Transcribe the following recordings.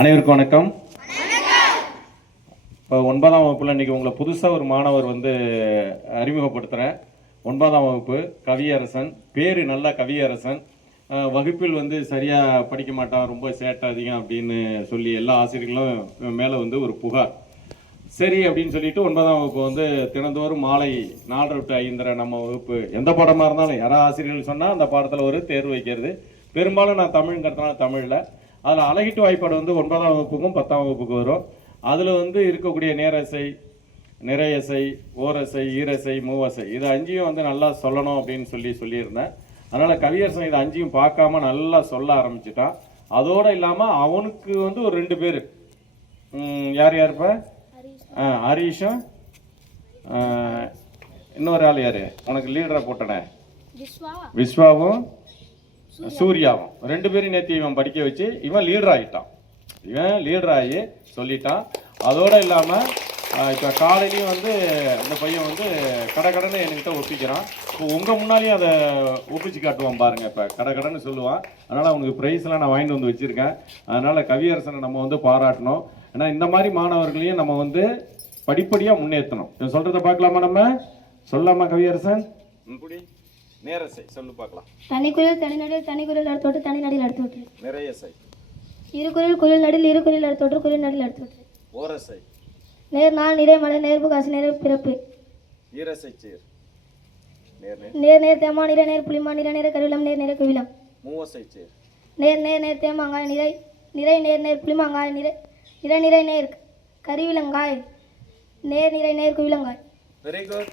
அனைவருக்கும் வணக்கம். இப்போ 9ஆம் வகுப்பில் இன்றைக்கி உங்களை புதுசாக ஒரு மாணவர் அறிமுகப்படுத்துகிறேன். 9ஆம் வகுப்பு கவியரசன். பேர் நல்ல கவியரசன். வகுப்பில் சரியாக படிக்க மாட்டான், ரொம்ப சேட்டை அதிகம் அப்படின்னு சொல்லி எல்லா ஆசிரியர்களும் மேலே ஒரு புகார். சரி அப்படின்னு சொல்லிட்டு 9ஆம் வகுப்பு தினந்தோறும் மாலை 4:30 to 5:30 நம்ம வகுப்பு எந்த பாடமாக இருந்தாலும் யாராவது ஆசிரியர்கள் சொன்னால் அந்த பாடத்தில் ஒரு தேர்வு வைக்கிறது. பெரும்பாலும் நான் தமிழ்ங்கிறதுனால தமிழில் அதில் அழகிட்டு வாய்ப்பாடு 9ஆம் வகுப்புக்கும் 10ஆம் வகுப்புக்கும் வரும். அதில் இருக்கக்கூடிய நேரசை, நிறையசை, ஓரசை, ஈரசை, மூவசை இது 5யும் நல்லா சொல்லணும் அப்படின்னு சொல்லியிருந்தேன். அதனால் கவியரசன் இது 5யும் பார்க்காம நல்லா சொல்ல ஆரம்பிச்சிட்டான். அதோடு இல்லாமல் அவனுக்கு ஒரு 2 பேர். யார் யாருப்ப? ஹரீஷும் இன்னொரு ஆள் யார் உனக்கு லீடராக போட்டனே? விஸ்வாவும் சூர்யாவும் 2 பேரும் நேற்று இவன் படிக்க வச்சு இவன் லீடர் ஆகிட்டான். இவன் லீடர் ஆகி சொல்லிட்டான். அதோடு இல்லாமல் இப்போ காலையிலையும் இந்த பையன் கடன்னு என்கிட்ட ஒப்பிக்கிறான். இப்போ உங்கள் முன்னாலேயும் அதை ஒப்பிச்சு காட்டுவான் பாருங்கள். இப்போ கடன்னு சொல்லுவான். அதனால் அவனுக்கு ப்ரைஸ்லாம் நான் வாங்கிட்டு வச்சுருக்கேன். அதனால் கவியரசனை நம்ம பாராட்டணும். ஏன்னா இந்த மாதிரி மாணவர்களையும் நம்ம படிப்படியாக முன்னேற்றணும். சொல்கிறத பார்க்கலாமா? நம்ம சொல்லாமா கவியரசன்? நேரசை சொல்லு பார்க்கலாம். தனிக்குரல் தனிநடில் தனிக்குரல் அடுத்தோட்டு தனிநடில் அடுத்தோட்டு. நிறையசை. இருகுரல் குரல் நடில் இருகுரல் அடுத்தோட்டு குரல் நடில் அடுத்தோட்டு. ஓரசை. நேர் நாள் நிறை மலை நேர்பு காசு நேர பிறப்பு. ஈரசை சேர். நேர் நேர் தேமா நிற நேர் புளிமா நிற நேர கருவிலம் நேர் நேர குவிலம். மூவசை சேர். நேர் நேர் நேர் தேமாங்காய் நிறை நிறை நேர் நேர் புளிமாங்காய் நிறை நிறை நிறை நேர் கருவிலங்காய் நேர் நிறை நேர் குவிலங்காய். Very good.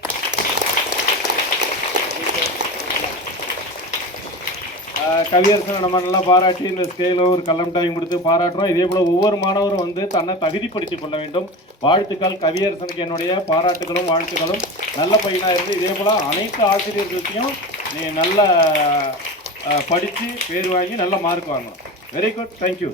கவியரசனை நம்ம நல்லா பாராட்டி இந்த ஸ்கேல ஒரு கல்லம்டாயும் கொடுத்து பாராட்டுறோம். இதே போல் ஒவ்வொரு மாணவரும் தன்னை தகுதிப்படுத்திக் கொள்ள வேண்டும். வாழ்த்துக்கள். கவியரசனுக்கு என்னுடைய பாராட்டுகளும் வாழ்த்துக்களும். நல்ல பையனாக இருந்து இதே போல் அனைத்து ஆசிரியர்களையும் நீ நல்லா படித்து பேர் வாங்கி நல்ல மார்க் வாங்கணும். Very good. தேங்க்யூ.